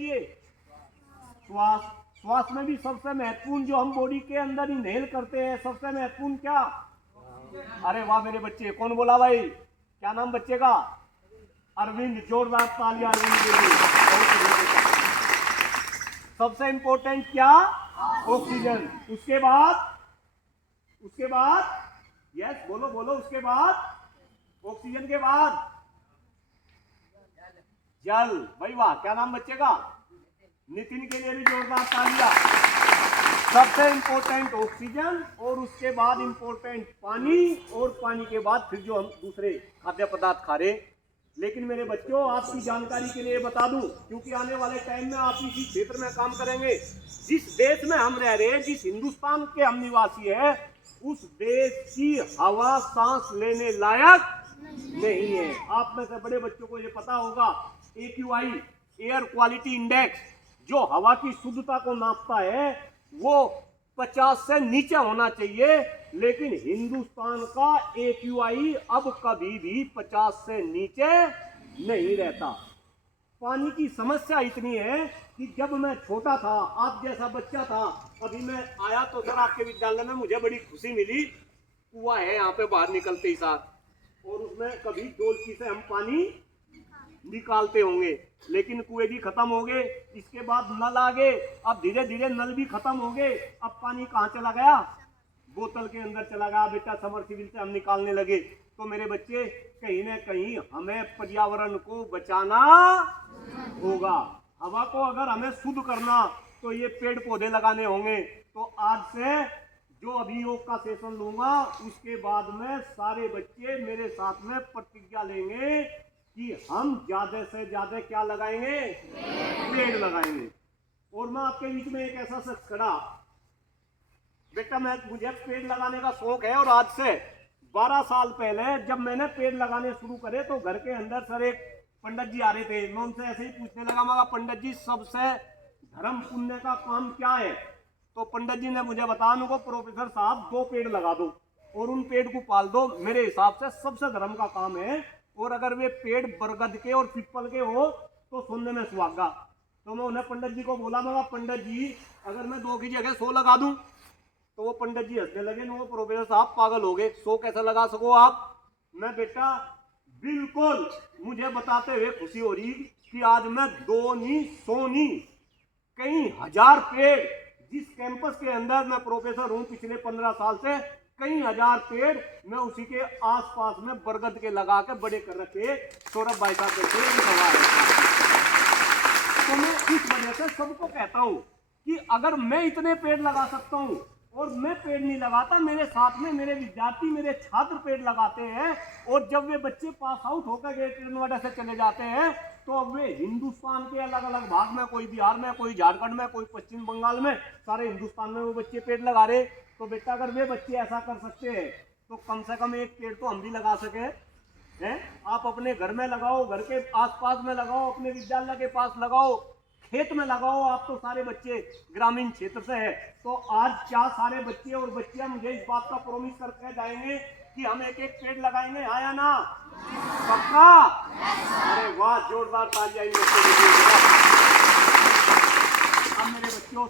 लिए? श्वास। श्वास में भी सबसे महत्वपूर्ण जो हम बॉडी के अंदर इनहेल करते हैं, सबसे महत्वपूर्ण क्या? अरे वाह मेरे बच्चे, कौन बोला भाई? क्या नाम बच्चे का? अरविंद। जोरदार तालियां अरविंद के लिए। सबसे इंपॉर्टेंट क्या? ऑक्सीजन। उसके बाद यस बोलो बोलो, उसके बाद ऑक्सीजन के बाद जल। भाई वाह, क्या नाम बच्चे का? नितिन के लिए भी जोरदार तालियां। सबसे इंपॉर्टेंट ऑक्सीजन, और उसके बाद इंपॉर्टेंट पानी, और पानी के बाद फिर जो हम दूसरे खाद्य पदार्थ खा रहे। लेकिन मेरे बच्चों, आपकी जानकारी के लिए बता दूं, क्योंकि आने वाले टाइम में आप इसी क्षेत्र में काम करेंगे। जिस देश में हम रह रहे हैं, जिस हिंदुस्तान के हम निवासी है, उस देश की हवा सांस लेने लायक नहीं है। आप में से बड़े बच्चों को ये पता होगा, AQI एयर क्वालिटी इंडेक्स जो हवा की शुद्धता को नापता है, वो 50 से नीचे होना चाहिए। लेकिन हिंदुस्तान का AQI अब कभी भी 50 से नीचे नहीं रहता। पानी की समस्या इतनी है कि जब मैं छोटा था, आप जैसा बच्चा था, अभी मैं आया तो सर आपके विद्यालय में मुझे बड़ी खुशी मिली। कुआं है यहाँ पे बाहर निकलते ही साथ, और उसमें कभी डोलची से हम पानी निकालते होंगे, लेकिन कुएं भी खत्म हो गए। इसके बाद नल आ गए, अब धीरे धीरे नल भी खत्म हो गए। अब पानी कहाँ चला गया? बोतल के अंदर चला गया बेटा, समरसीबल से हम निकालने लगे। तो मेरे बच्चे, कहीं ना कहीं हमें पर्यावरण को बचाना होगा। हवा को अगर हमें शुद्ध करना तो ये पेड़ पौधे लगाने होंगे। तो आज से जो अभी योग का सेशन लूंगा, उसके बाद में सारे बच्चे मेरे साथ में प्रतिज्ञा लेंगे कि हम ज्यादा से ज्यादा क्या लगाएंगे? पेड़ लगाएंगे। और मैं आपके बीच में एक ऐसा शख्स खड़ा, बेटा मुझे पेड़ लगाने का शौक है, और आज से 12 साल पहले जब मैंने पेड़ लगाने शुरू करे तो घर के अंदर सर एक पंडित जी आ रहे थे। मैं उनसे ऐसे ही पूछने लगा, मगर पंडित जी सबसे धर्म पुण्य का काम क्या है? तो पंडित जी ने मुझे बताया, उनको प्रोफेसर साहब 2 पेड़ लगा दो और उन पेड़ को पाल दो, मेरे हिसाब से सबसे धर्म का काम है। और अगर वे पेड़ बरगद के और पीपल के हो तो सुनने में सुहागा। तो मैं उन्हें पंडित जी को बोला, मगर पंडित जी अगर मैं 2 की जगह 100 लगा दूं? तो वो पंडित जी हंसने लगे। वो प्रोफेसर साहब पागल हो गए, 100 कैसे लगा सको आप? मैं बेटा बिल्कुल, मुझे बताते हुए खुशी हो रही कि आज मैं 2 नहीं 100 नहीं, कई हजार पेड़, जिस कैंपस के अंदर मैं प्रोफेसर हूं पिछले 15 साल से, कई हजार पेड़ मैं उसी के आसपास में बरगद के लगा के बड़े कर रखे। सौरभ भाई साहब कहते तो मैं इस वजह से सबको कहता हूं कि अगर मैं इतने पेड़ लगा सकता हूं और मैं पेड़ नहीं लगाता, मेरे साथ में मेरे विद्यार्थी, मेरे छात्र पेड़ लगाते हैं, और जब वे बच्चे पास आउट होकर ग्रेट नोएडा से चले जाते हैं, तो अब वे हिंदुस्तान के अलग अलग भाग में, कोई बिहार में, कोई झारखंड में, कोई पश्चिम बंगाल में, सारे हिंदुस्तान में वो बच्चे पेड़ लगा रहे। तो बेटा अगर वे बच्चे ऐसा कर सकते हैं तो कम से कम एक पेड़ तो हम भी लगा सके हैं। आप अपने घर में लगाओ, घर के आसपास में लगाओ, अपने विद्यालय के पास लगाओ, खेत में लगाओ। आप तो सारे बच्चे ग्रामीण क्षेत्र से है, तो आज क्या सारे बच्चे और बच्चियां मुझे इस बात का प्रॉमिस करके जाएंगे कि हम एक एक पेड़ लगाएंगे, हाँ या ना? पक्का? अरे वाह, जोरदार तालियां। अब मेरे बच्चों